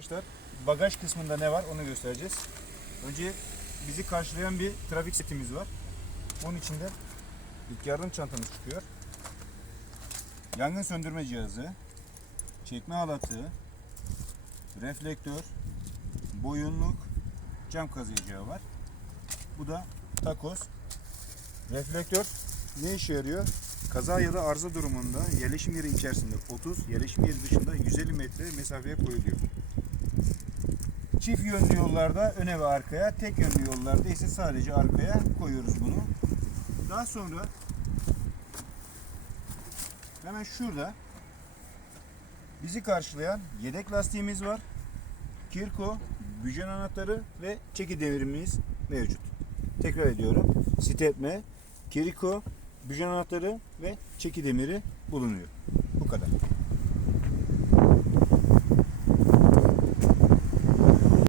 Arkadaşlar bagaj kısmında ne var onu göstereceğiz. Önce bizi karşılayan bir trafik setimiz var. Onun içinde ilk yardım çantamız çıkıyor. Yangın söndürme cihazı, çekme halatı, reflektör, boyunluk, cam kazıyacağı var. Bu da takoz. Reflektör ne işe yarıyor? Kaza ya da arıza durumunda yerleşim yeri içerisinde 30, yerleşim yeri dışında 150 metre mesafeye koyuluyor. Çift yönlü yollarda öne ve arkaya, tek yönlü yollarda ise sadece arkaya koyuyoruz bunu. Daha sonra hemen şurada bizi karşılayan yedek lastiğimiz var. Kirko, büjen anahtarı ve çeki demirimiz mevcut. Tekrar ediyorum. Stepme, Kiriko, büjen anahtarı ve çeki demiri bulunuyor. Bu kadar.